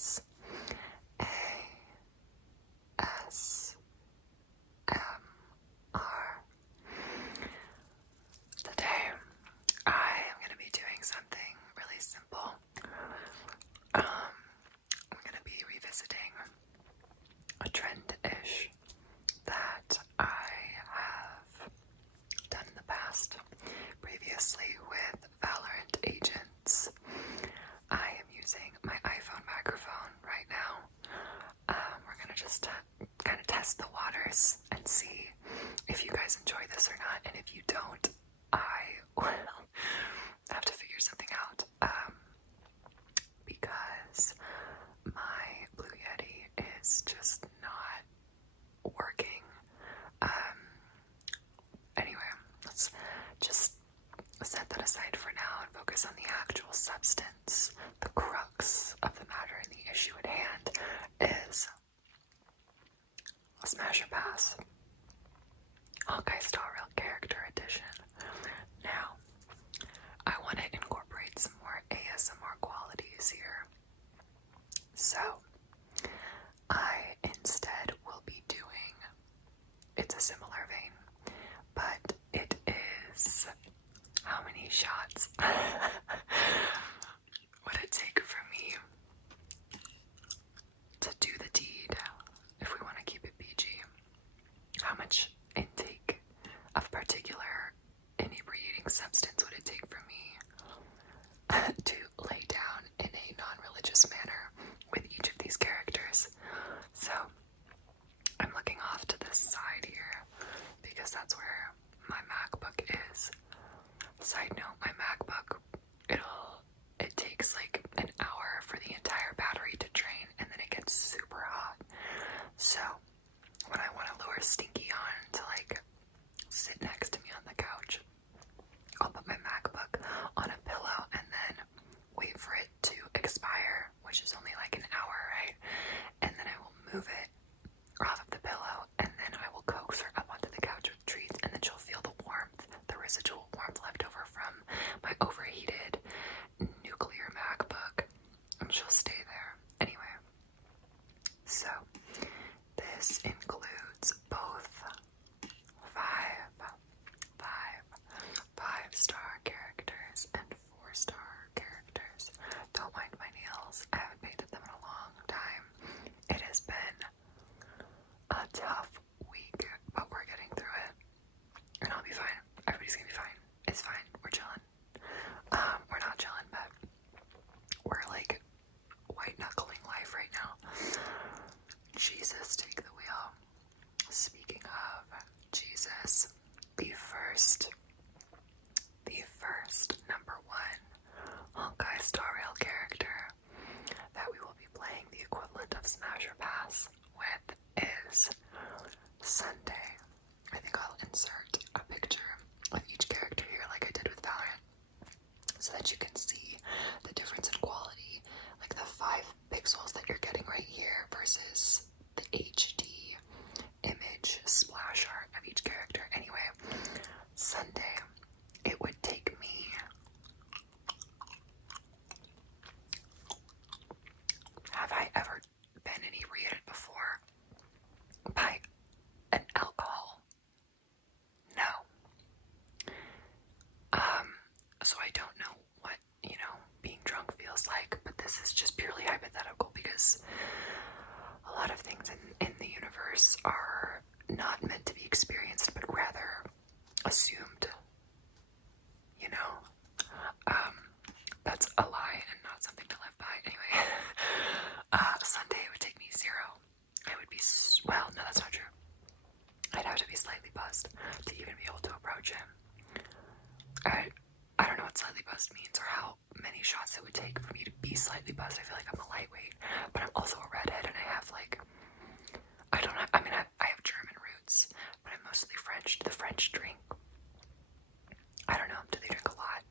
Today, I am going to be doing something really simple. I'm going to be revisiting a trend-ish that I have done in the past. Previously with Valorant Agents, I am using my iPhone microphone right now. We're going to just kind of test the waters and see if you guys enjoy this or not, and if you don't, I will have to figure something out, because my Blue Yeti is just not working. Anyway, let's just set that aside for now and focus on the actual substance. The crux of the matter and the issue at hand is a smash or pass. Honkai Star Rail Character Edition. Now, I want to incorporate some more ASMR qualities here. So, I instead will be doing, it's a similar vein, but it is how many shots would it take for me to do the deed, if we want to keep it PG. How much intake of particular inebriating substance would it take for me to lay down in a non-religious manner with each of these characters? So I'm looking off to this side here because that's where my MacBook is. Side note, my MacBook, it takes like an hour for the entire battery to drain, and then it gets super hot. So when I want to lure Stinky on to like sit next to me on the couch, I'll put my MacBook on a pillow and then wait for it to expire, which is only like an hour, right? And then I will move it off of the pillow, and then I will coax her up onto the couch with treats, and then she'll feel the warmth, the residual warmth left over from my overheated nuclear MacBook, and she'll stay there. Anyway, so this includes both five-star characters and 4-star characters. Don't mind my nails. I haven't painted them in a long time. It has been a tough week, but we're getting through it. And I'll be fine. Everybody's gonna be fine. It's fine. We're chilling. We're not chilling, but we're like white-knuckling life right now. Jesus, take the wheel. Speaking of Jesus, the first number one Honkai Star Rail character that we will be playing the equivalent of Smash or Pass with is Sunday. I think I'll insert a picture of each character here like I did with Valorant, so that you can see the difference in quality, like the 5 pixels that you're getting right here versus the HD image splash art of each character. Anyway, Sunday, it would take me have I ever been inebriated before by an alcohol? No. So I don't know what, being drunk feels like, but this is just purely hypothetical because a lot of things in the universe are not meant to be experienced, but rather assumed, that's a lie and not something to live by. Anyway, Sunday it would take me 0. I would be, well, no, that's not true. I'd have to be slightly buzzed to even be able to approach him. I don't know what slightly buzzed means or how many shots it would take for me to be slightly buzzed. I feel like I'm a lightweight, but I'm also a redhead, and I have like, I have German roots, but I'm mostly French. The French drink, I don't know, do they drink a lot?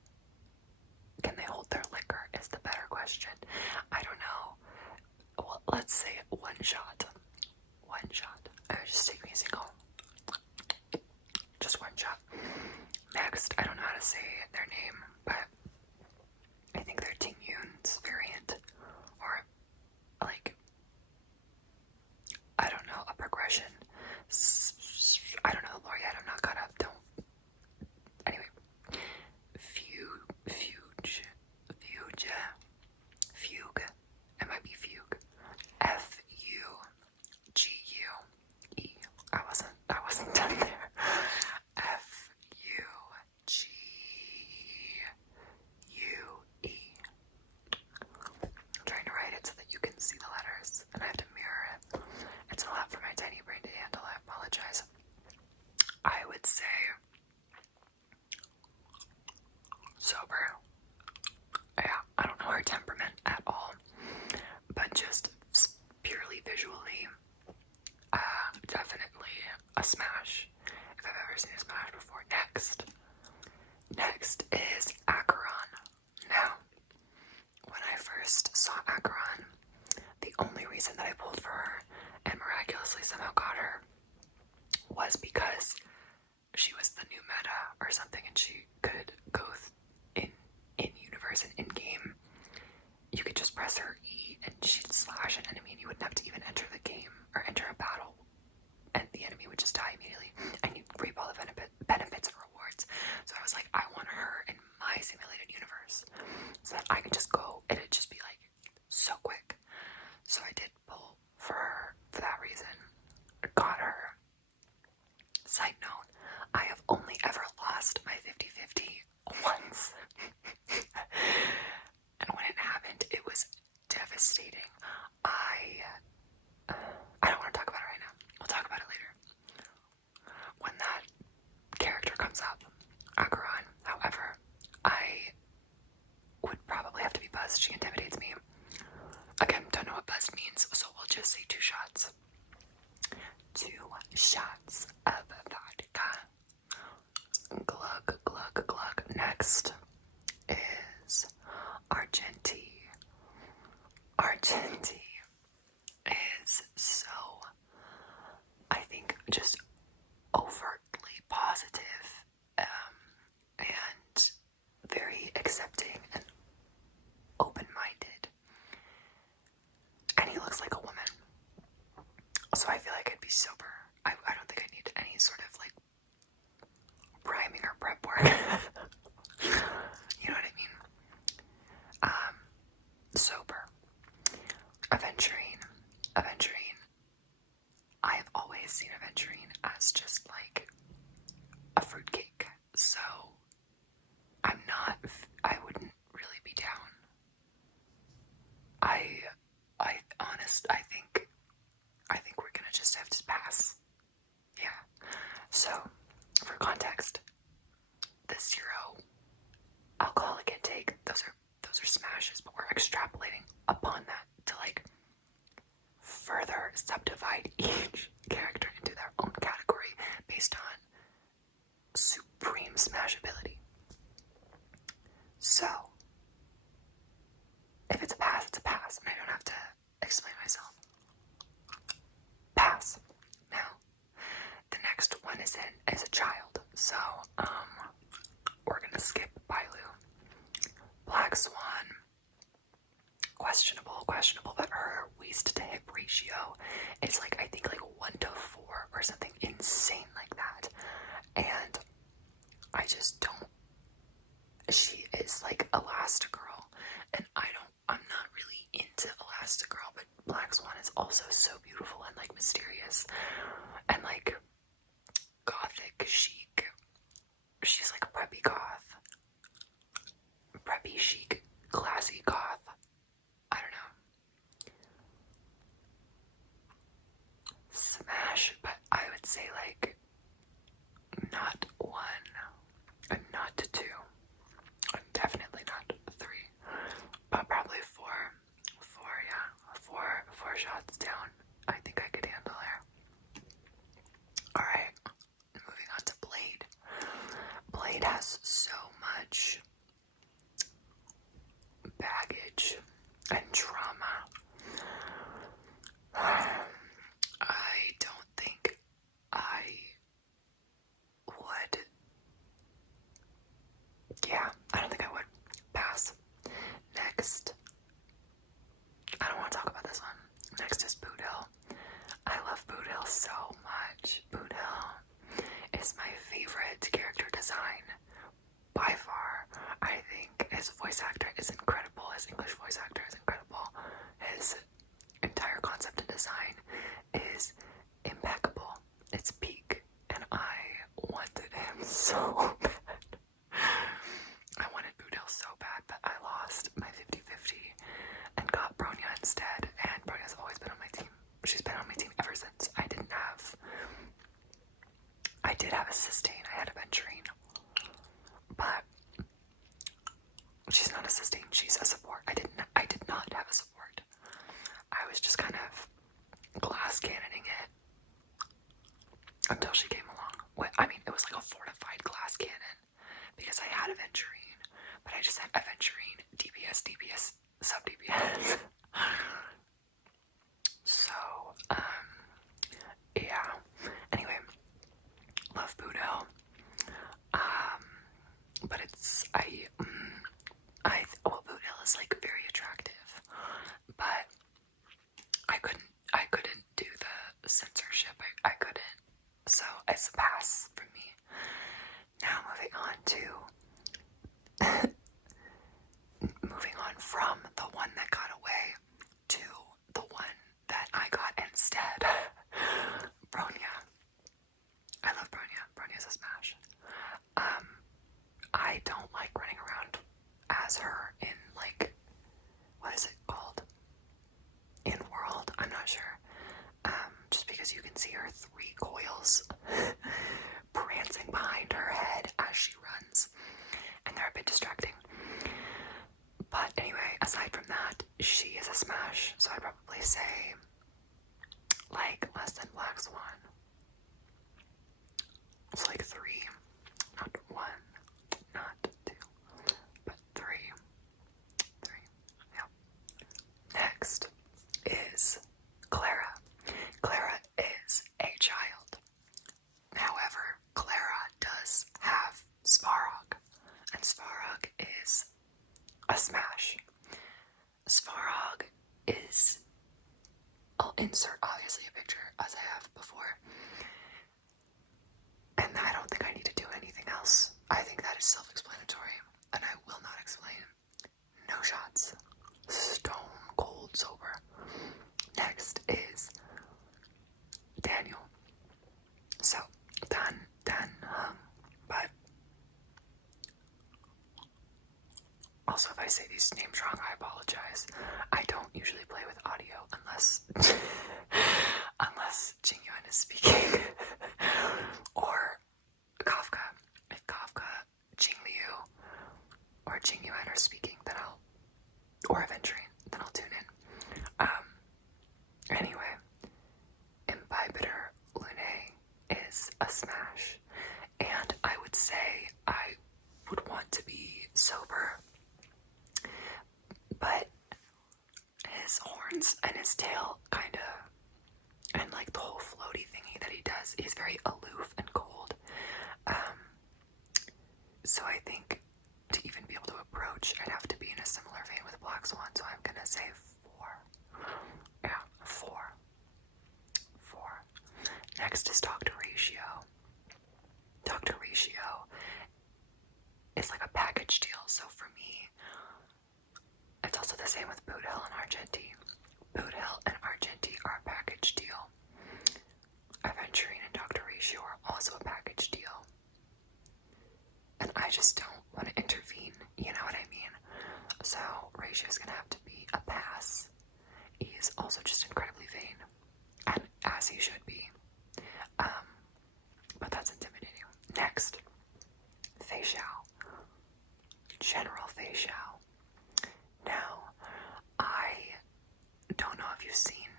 Can they hold their liquor is the better question. I don't know. Well, let's say 1 shot. 1 shot. I would just take me a single. Just 1 shot. Next, I don't know how to say their name, but I think they're Ting Yun's variant, or just purely visually, definitely a smash. If I've ever seen a smash before. Next is Acheron. Now, when I first saw Acheron, the only reason that I pulled for her and miraculously somehow got her was because she was the new meta or something, and she could go in universe and in game. You could just press her E and she'd slash an enemy, and you wouldn't have to even enter the game or enter a battle, and the enemy would just die immediately, and you'd reap all the benefits and rewards. So I was like, I want her in my simulated universe, so that I could just go and it'd just be like so quick. So I did pull for her for that reason. Got her. Side note, I have only ever lost my 50-50 once. And when it happened, it was devastating. I don't want to talk about it right now. We'll talk about it later. When that character comes up, Acheron, however, I would probably have to be buzzed. She intimidates me. Again, don't know what buzzed means, so we'll just say 2 shots. 2 shots of vodka. Glug, glug, glug. Next is Argenti. Argenti is so, I think, just overtly positive, and very accepting and open-minded. And he looks like a woman. So I feel like I'd be sober. I don't think I need any sort of like priming or prep work. You know what I mean? Sober. Aventurine. I have always seen Aventurine as just like a fruitcake. So I wouldn't really be down. I think we're gonna just have to pass. Yeah. So, for context, the 0 alcoholic intake, those are smashes, but we're extrapolating upon that to like further subdivide each character into their own category based on supreme smashability. So, if it's a pass, it's a pass, and I don't have to explain myself. Pass. Now, the next one is a child, so we're gonna skip Bailu. Black Swan, questionable, but her waist to hip ratio is like, I think like 1-4 or something insane like that, and I just don't. She is like Elastigirl, and I'm not really into Elastigirl, but Black Swan is also so beautiful and like mysterious and like gothic chic. She's like preppy goth, preppy chic, classy goth. I don't know. Smash, but I would say like not 1 and not 2. Definitely not 3, but probably 4. 4, yeah. 4 shots down. I think I could handle her. Alright, moving on to Blade. Blade has so much baggage and trauma. I don't think I would. Yeah, I don't think I would. Pass. Next. I don't want to talk about this one. Next is Boot Hill. I love Boot Hill so much. Boot Hill is my favorite character design by far. I think his voice actor is incredible. His English voice actor is incredible. His entire concept and design is impeccable. It's peak, and I wanted him so bad. I wanted Boot Hill so bad, but I lost my 50-50 and got Bronya instead, and Bronya's always been on my team. She's been on my team ever since. I did have a sustain. I had Aventurine, but she's not a sustain. She's a support. I did not have a support. I was just kind of glass cannoning it until she came along. I mean, it was like a fortified glass cannon because I had Aventurine, but I just had Aventurine, DPS, DPS, sub DPS. So, yeah. Anyway, love Budo. But well, Boot Hill is like very attractive, but I couldn't do the censorship. I couldn't. So it's a pass for me. Now moving on from the one that got away to the one that I got instead. Bronya. I love Bronya. Bronya's a smash. I don't like running around as her in, like, what is it called? In world? I'm not sure. Just because you can see her 3 coils prancing behind her head as she runs, and they're a bit distracting. But anyway, aside from that, she is a smash, so I'd probably say, like, less than Black Swan. It's like 3, not 1, not 2, but 3. Yeah. Next is Clara. Clara is a child. However, Clara does have Svarog, and Svarog is a smash. Svarog is, I'll insert obviously a picture as I have before, and I don't think I need to do anything else. I think that is self-explanatory, and I will not explain. No shots. Stone cold sober. Next is Daniel. So, Dan, but also if I say these names wrong, I apologize. I don't usually play with audio unless Jingyuan is speaking. Or Kafka. If Kafka, Jingliu, or Jingyuan are speaking, then or Aventurine, then I'll tune in. Anyway, Imbibitor Lune is a smash, and I would say I would want to be sober, but his horns and his tail and like the whole floaty thingy that he does, he's very aloof and cold. So I think to even be able to approach, I'd have to be in a similar vein with Black Swan, so I'm gonna say 4. Yeah, 4. Next is Dr. Ratio. Dr. Ratio is like a package deal, so for me, it's also the same with Boot Hill and Argenti. Boot Hill and Argenti are a package deal. Aventurine and Dr. Ratio are also a package deal. And I just don't want to intervene, you know what I mean? So Ratio's gonna have to be a pass. He's also just incredibly vain, and as he should be. But that's intimidating. Next, Fei Xiao. General Fei Xiao. Now, I don't know if you've seen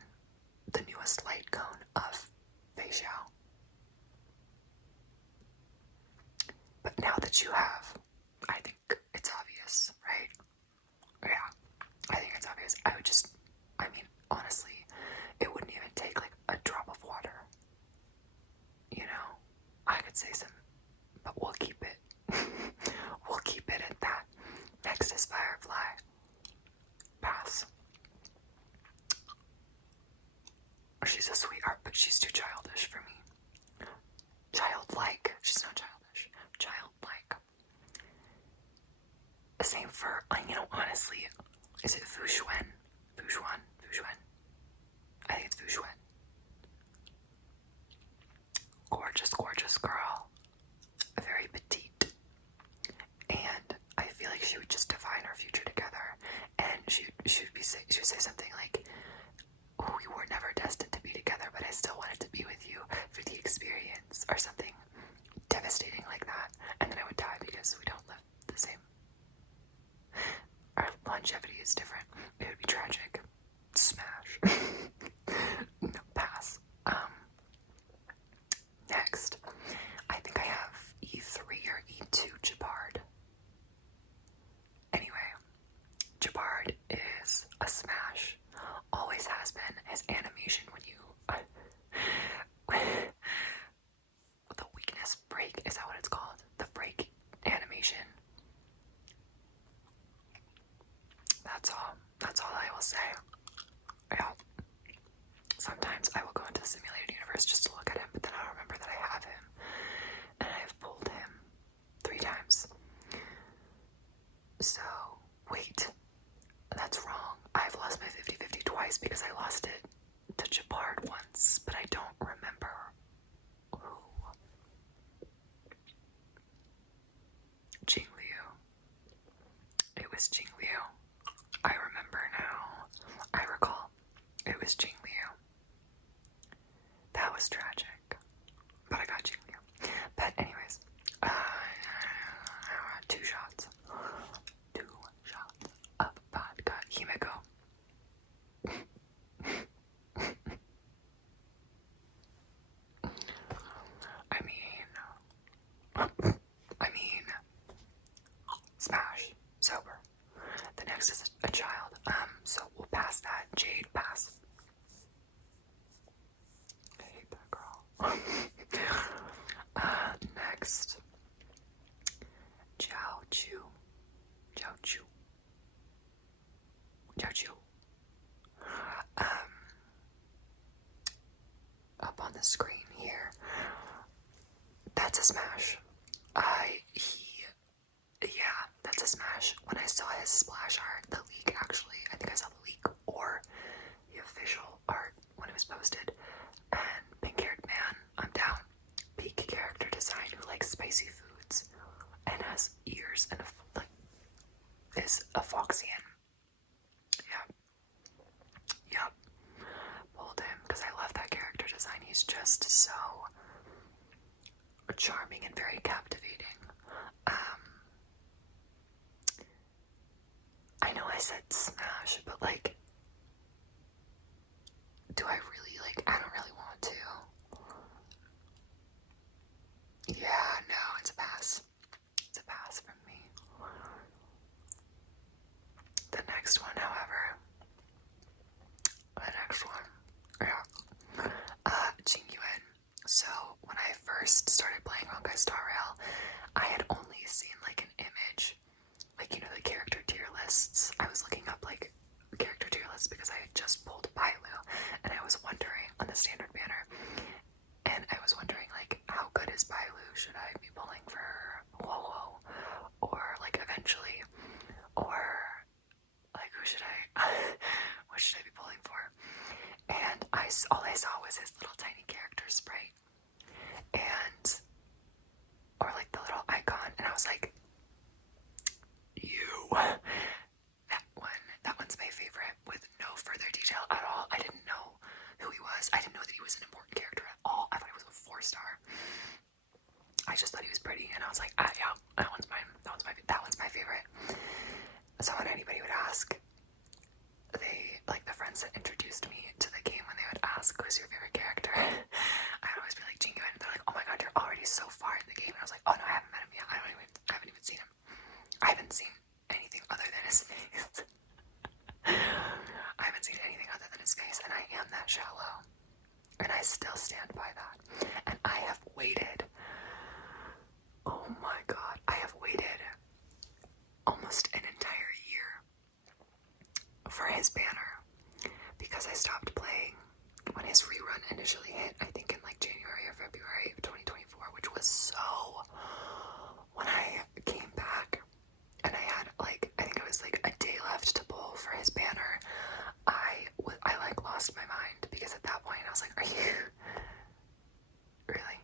the newest light cone of Fei Xiao. But now that you have, I think it's obvious, right? Yeah, I think it's obvious. Honestly, it wouldn't even take like a drop of water. You know, I could say some, but we'll keep it. We'll keep it at that. Next is Firefly. Pass. She's a sweetheart, but she's too childish for me. Childlike. She's not childish. Childlike. The same for, honestly, is it Fuxuan? Fuxuan? I think it's Fuxuan. Gorgeous girl. Very petite. And I feel like she would just define our future together. And she would say something like, we were never destined to be together, but I still wanted to be with you for the experience, or something devastating like that. And then I would die because we don't live the same. Our longevity is different. It would be tragic. Smash. always has been. His animation when you the weakness break, is that what it's called? The break animation. That's all I will say. Yeah. Sometimes I will go into the simulated universe just to look at him, but then I'll remember that I have him. And I have pulled him 3 times. So, wait. That's wrong. I've lost my 50-50 twice because I lost it to Japard once, but I don't remember who. Jing Liu. It was Jing Liu. I remember now. I recall. It was Jing Liu. That was tragic. But I got Jing Liu. But anyways, 2 shots. 2 shots of vodka. Himeko. I mean, smash. Sober. The next is a child. So we'll pass that. Jade, pass. I hate that girl. Next. Jiao Chu. Jiao Chu. Jiao Chu. Up on the screen here. That's a smash. Yeah, that's a smash. When I saw his splash art, the leak actually, I think I saw the leak or the official art when it was posted, and pink-haired man, I'm down. Peak character design who likes spicy foods and has ears and is a Foxian. Yep. Pulled him because I love that character design. He's just so charming and very captivating. I know I said smash, but do I really I don't really want to. Yeah, no, it's a pass. It's a pass from me. The next one, however, Jing Yuan. So, when I first started playing Honkai Star Rail, I had only seen an image, the character tier lists. I was looking up character tier lists because I had just pulled Bailu, and I was wondering on the standard banner, and I was wondering how good is Bailu? Should I be pulling for Wowo, or eventually, or who should I, what should I be pulling for? And all I saw was his little tiny character sprite, or the little icon, and I was like, that one's my favorite, with no further detail at all. I didn't know who he was. I didn't know that he was an important character at all. I thought he was a 4-star. I just thought he was pretty, and I was like, yeah, that one's mine. That one's my favorite. So when anybody would ask, the friends that introduced me to the game, when they would ask, who's your favorite character? I'd always be like, Jing Yuan, and they're like, oh my god, you're already so far in the game. And I was like, oh no, I haven't met him yet. I haven't even seen him. I haven't seen anything other than his face. I haven't seen anything other than his face, and I am that shallow. And I still stand by that. And I have waited, oh my god, I have waited almost an entire year for his banner, because I stopped playing when his rerun initially hit, I think in January or February of 2024, which was so, when I came back and I had I think it was a day left to pull for his banner, I lost my mind, because at that point I was like, are you really?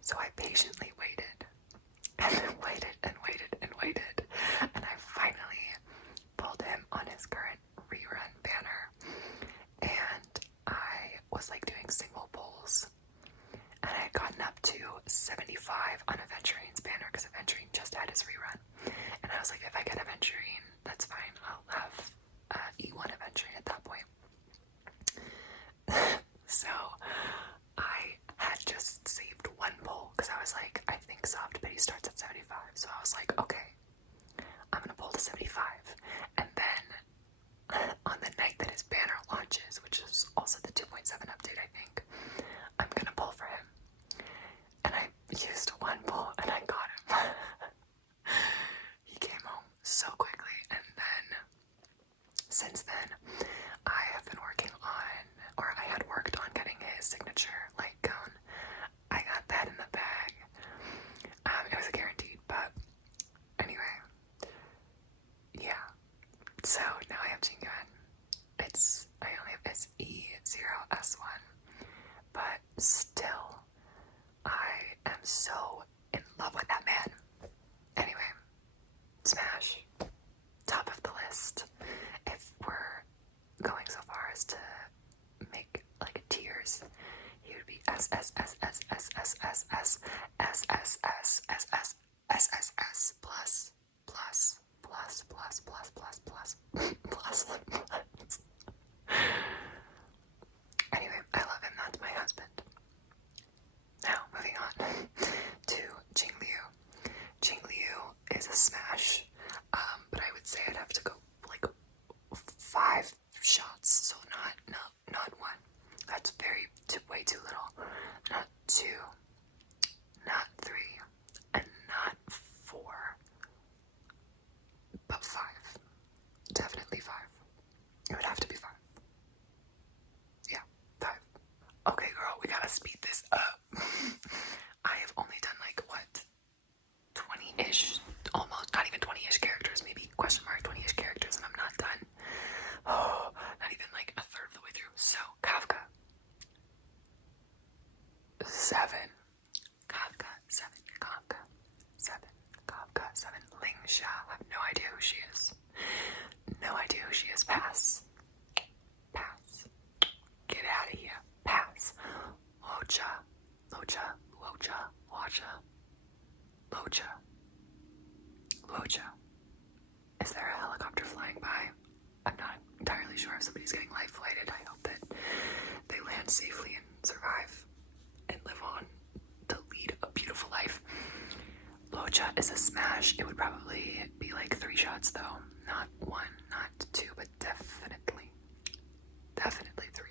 So I patiently waited and waited and waited and waited, and I finally pulled him on his current rerun banner, and I was doing single pulls, and I had gotten up to 75 on Aventurine's banner, because Aventurine just had his rerun, and I was like, if I get Aventurine, that's fine, I'll have E1 Aventurine at that point. this one. But still, I am so in love with that man. Anyway, Smash, top of the list. If we're going so far as to make like tiers, he would be S S S S S S S S S S S S S S S S plus plus plus plus plus plus plus plus plus. Anyway, I love him. That's my husband. Now, moving on to Jingliu. Jingliu is a smash, but I would say I'd have to go like 5 shots. So not 1. That's way too little. Not 2, not 3, and not 4, but 5. Definitely 5. It would have to be 5. Yeah, 5. Okay, girl, we gotta speed this up. I have only done like, what, 20-ish, almost, not even 20-ish characters, maybe question mark 20-ish characters, and I'm not done. Oh, not even like a third of the way through. So, Kafka. 7. Kafka, 7. Kafka, 7. Kafka, 7. Lingsha, I have no idea who she is. No idea who she is. Pass. Pass. Get out of here. Pass. Locha. Locha. Locha. Locha. Locha. Locha. Is there a helicopter flying by? I'm not entirely sure if somebody's getting life flighted. I hope that they land safely and survive and live on to lead a beautiful life. Locha is a smash. It would probably be like 3 shots though. Not 1, not 2, but definitely 3.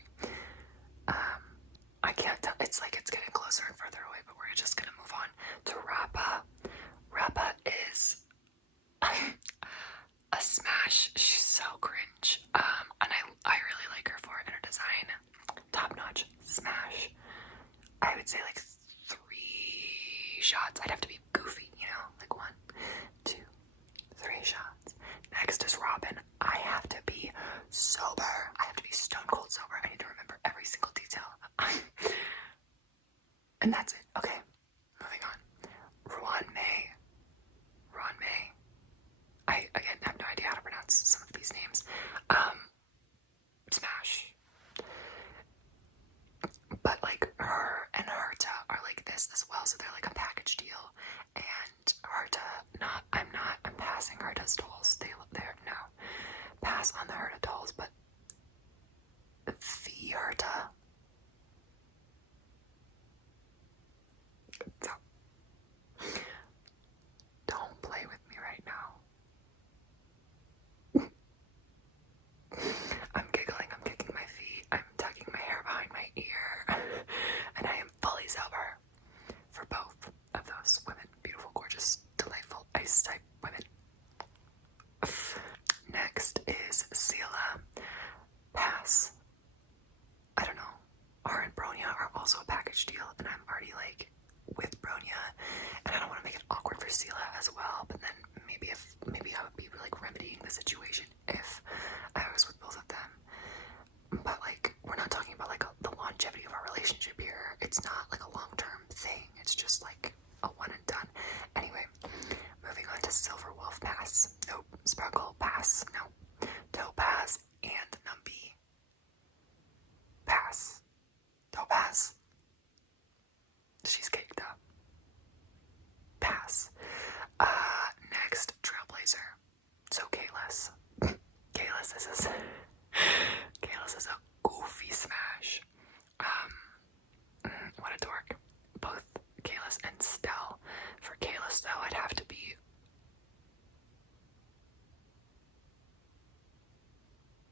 I can't tell. It's like it's getting closer and further away, but we're just gonna move on to Rappa. Rappa is a smash. She's so cringe. And I really like her for it, and her design, top notch. Smash. I would say like 3 shots. I'd have to be goofy, like 1, 2, 3 shots. Next is Robin. I have to be sober. I have to be stone cold sober. I need to remember every single detail. And that's it. Okay, moving on. Ruan May. I, again, have no idea how to pronounce some of these names. Smash. But like her and Herta are like this as well, so they're like a package deal. And Herta, I'm passing Herta's dolls. They're no. Pass on the Herta dolls, but the Herta. Don't play with me right now. I'm giggling, I'm kicking my feet, I'm tucking my hair behind my ear, and I am fully sober for both of those women. Beautiful, gorgeous, delightful, ice-type women. Next is Sela. Pass. I don't know. Her and Bronya are also a package deal, and I'm already like with Bronya, and I don't want to make it awkward for Sela as well, but then maybe I would be like remedying the situation if I was with both of them. But like, we're not talking about like the longevity of our relationship here. It's not like a long-term thing. It's just like a one and done. Anyway, moving on to Silver Wolf. Pass. Nope. Sparkle. Pass. No. Topaz and Numby. Pass. Topaz. She's caked up. Pass. Next, Trailblazer. So Kalis. Kalis is a goofy smash. What a dork. Both Kalis and Stell. For Kalis though, I'd have to be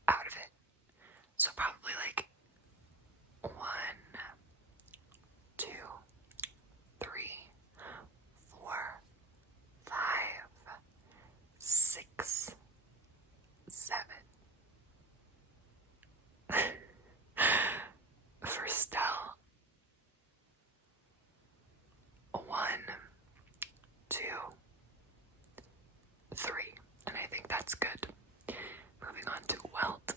out of it. So probably like 1, 2, 3, 4, 5, 6, 7. For Stell, 1, 2, 3, and I think that's good. Moving on to Welt.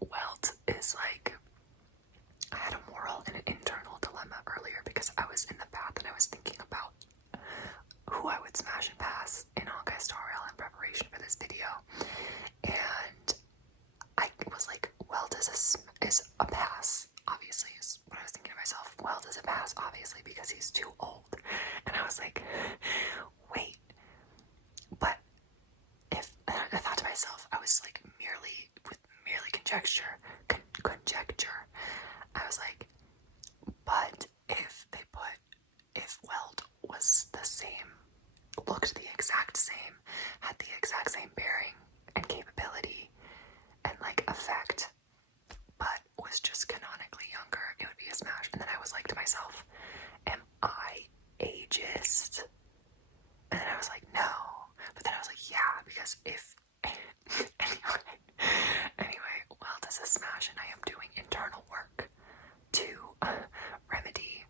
Welt is like I was in the bath and I was thinking about who I would smash and pass in Honkai Star Rail in preparation for this video, and I was like, Weld is a pass, obviously, is what I was thinking to myself. Weld is a pass, obviously, because he's too old. And I was like, wait, but if, I thought to myself, I was like, merely conjecture, I was like, but if Weld was the same, looked the exact same, had the exact same bearing and capability and like effect, but was just canonically younger, it would be a smash. And then I was like to myself, am I ageist? And then I was like, no. But then I was like, yeah, because if anyway, Weld is a smash, and I am doing internal work to remedy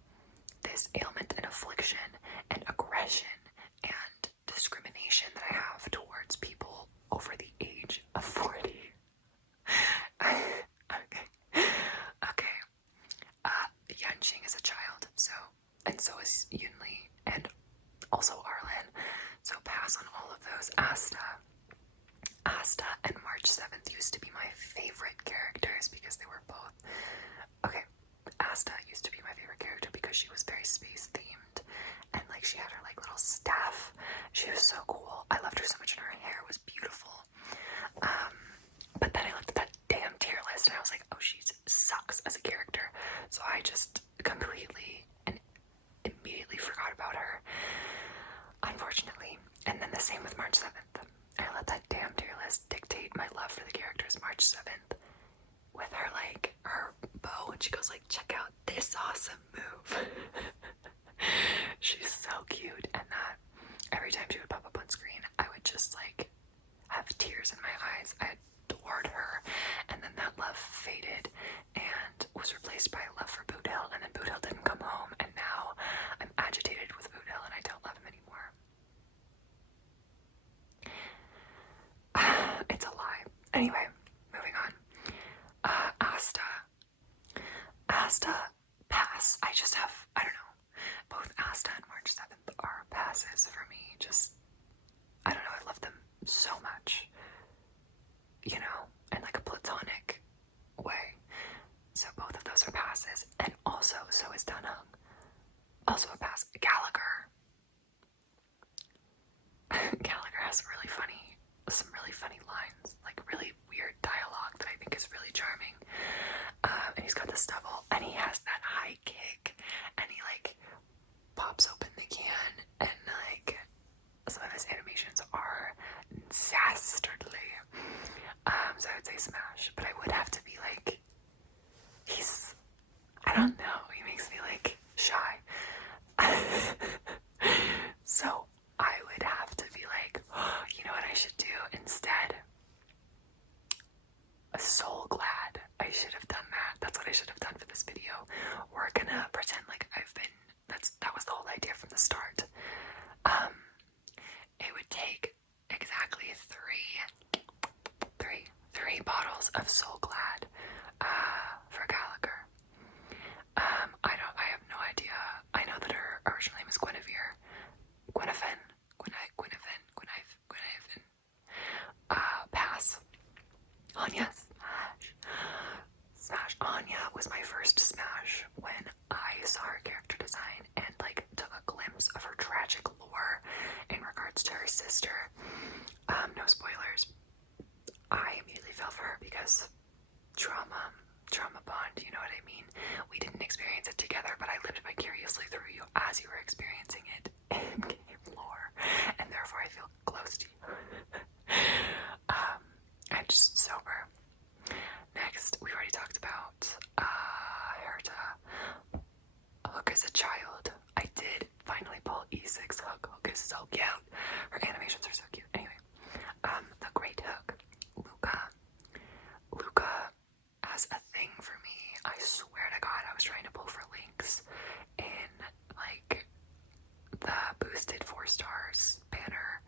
this ailment and affliction and aggression and discrimination that I have towards people over the age of 40. Okay. Yanqing is a child, and so is Yunli, and also Arlen. So pass on all of those. Asta and March 7th used to be my favorite characters because they were both... Okay, Asta used to be my favorite character because she was very space themed, and like she had her like little staff. She was so cool. I loved her so much, and her hair was beautiful. But then I looked at that damn tier list and I was like, oh, she sucks as a character. So I just completely and immediately forgot about her, unfortunately. And then the same with March 7th. I let that damn tier list dictate my love for the characters. March 7th, with her like her bow, and she goes like, check out this awesome move. She's so cute, and that every time she would pop up on screen, I would just like have tears in my eyes. I adored her, and then that love faded and was replaced by a love for Boothill, and then Boothill didn't come home, and now I'm agitated with Boothill and I don't love him anymore. It's a lie. Anyway, moving on. Asta, pass. I don't know. Both Asta and March 7th are passes for me. Just, I don't know, I love them so much. You know, in like a platonic way. So both of those are passes. And also, so is Dunhung. Also a pass. Gallagher has some really funny lines, like really weird dialogue that I think is really charming. And he's got the stubble, and he has that high kick, and he like pops open the can, and like some of his animations are dastardly. So I would say smash, but I would have to be like, I don't know, he makes me like shy. So I would have to be like, oh, you know what I should do instead? A soul glad. I should have done that. That's what I should have done for this video. We're gonna pretend like that was the whole idea from the start. It would take exactly three bottles of Soul Glad for Gallagher. I have no idea. I know that her original name is Guinevere. Gwynnevin. Pass. Anya, smash. Anya was my first smash when I saw her character design and like took a glimpse of her tragic lore in regards to her sister. No spoilers. I immediately fell for her because trauma bond, you know what I mean? We didn't experience it together, but I lived vicariously through you as you were experiencing it in game lore, and therefore I feel close to you. I'm just sober. Next, we already talked about Herta. Hook is a child. I did finally pull E6 Hook. Hook is so cute. Her animations are so cute. Anyway, the Great Hook. Luca has a thing for me. I swear to God, I was trying to pull for links in like the boosted 4 stars banner,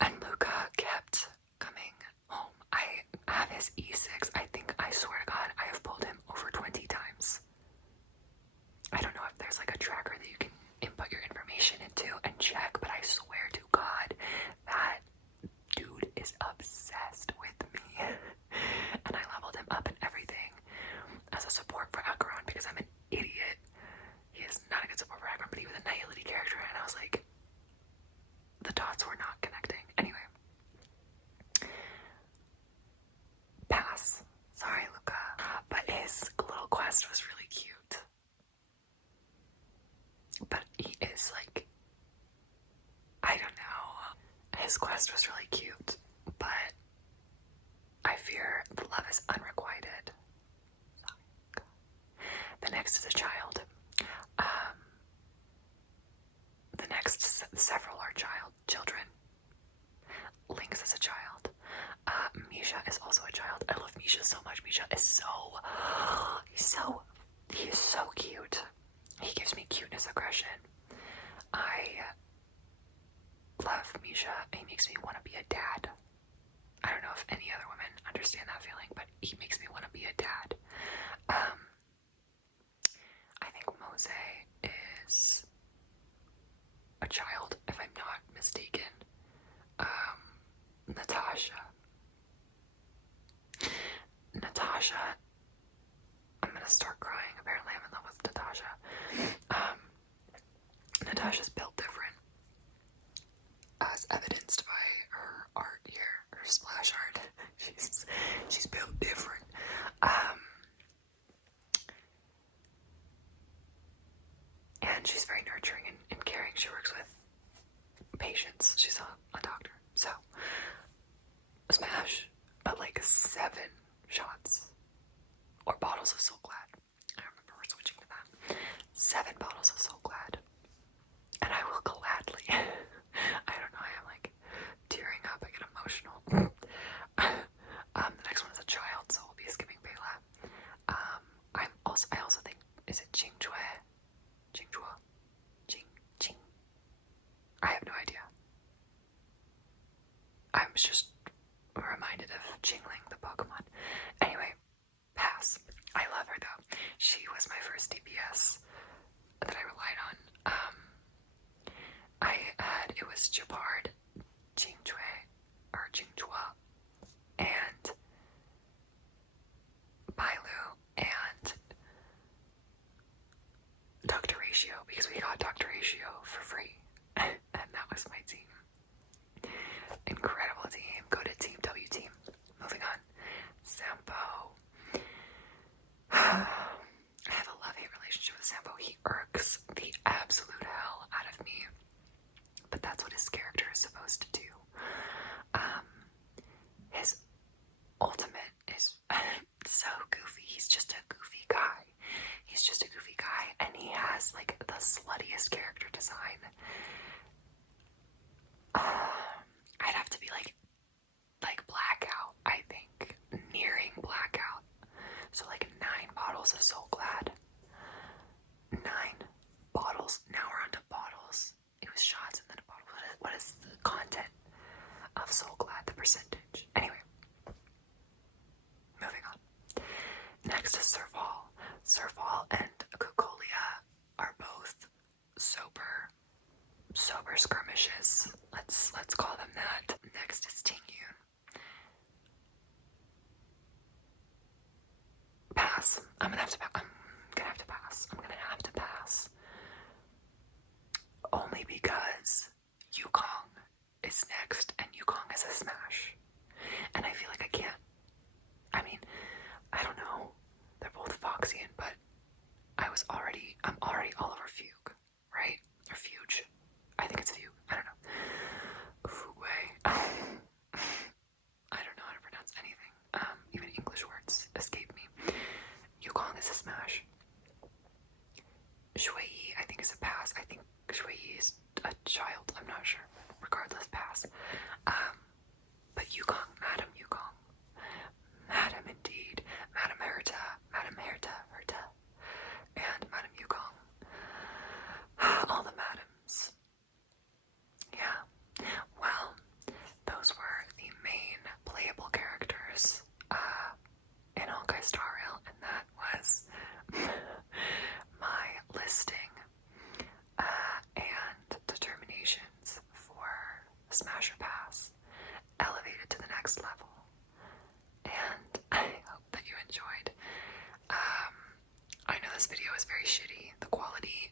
and Luca kept coming home. I have his E6. I swear to God, I have pulled him over 20 times. I don't know if there's like is unrequited. The next is a child. The next several are children. Lynx is a child. Misha is also a child. I love Misha so much. Misha is he is so cute. He gives me cuteness aggression. I love Misha. He makes me want to be a dad. I don't know if any other women understand that feeling, but he makes me want to be a dad. I think Mose is a child, if I'm not mistaken. Natasha, I'm gonna start crying. Apparently I'm in love with Natasha. Natasha's built different, as evidenced by her art here, her splash art. She's built different. And she's very nurturing and caring. She works with patients. She's a doctor. So, smash, but like 7 shots or bottles of Soul Glad. I remember we're switching to that. 7 bottles of Soul Glad, and I will gladly. I don't know. I'm like tearing up. I get emotional. The next one is a child, so we'll be skipping Bela. I also think, is it Qingchue? I have no idea. I'm just reminded of Jingling, the Pokemon. Anyway, pass. I love her though. She was my first DPS that I relied on. It was Jabard, Qingchue, or Qingchua, and Bailu, and Dr. Ratio, because we got Dr. Ratio for free. And that was my team. Incredible team. Go to Team W team. Moving on. Sampo. I have a love-hate relationship with Sampo. He irks the absolute hell out of me. But that's what his character is supposed to do. His ultimate is so goofy. He's just a goofy guy. And he has like the sluttiest character design. I'd have to be like blackout, I think. Nearing blackout. So like 9 bottles of Soul Glad. 9 bottles. Now we're on to bottles. It was shots and then a bottle. What is the content of Soul Glad? The percentage. Anyway. Moving on. Next is Serval. Serval and Cocolia are both sober skirmishes. Let's call them that. Next is Tingyun. Pass. I'm gonna have to pass. Only because Yukong is next, and Yukong is a smash. And I feel like I can't. I mean, I don't know. They're both Foxian, but I'm already all over Fugue, right? Or Fuge. I think it's Fugue. I don't know. Fugue. I don't know how to pronounce anything. Even English words escape me. Yukong is a smash. Shui, I think, is a pass. I think Shui is a child. I'm not sure. Regardless, pass. But Yukong, Madam Yukong. Madam indeed. Madam Herta. And Madam Yukong. All the madams. Yeah. Well, those were the main playable characters in Honkai Star Rail, and that was my listing and determinations for Smasher Pass, elevated to the next level. And I hope that you enjoyed. I know this video is very shitty. The quality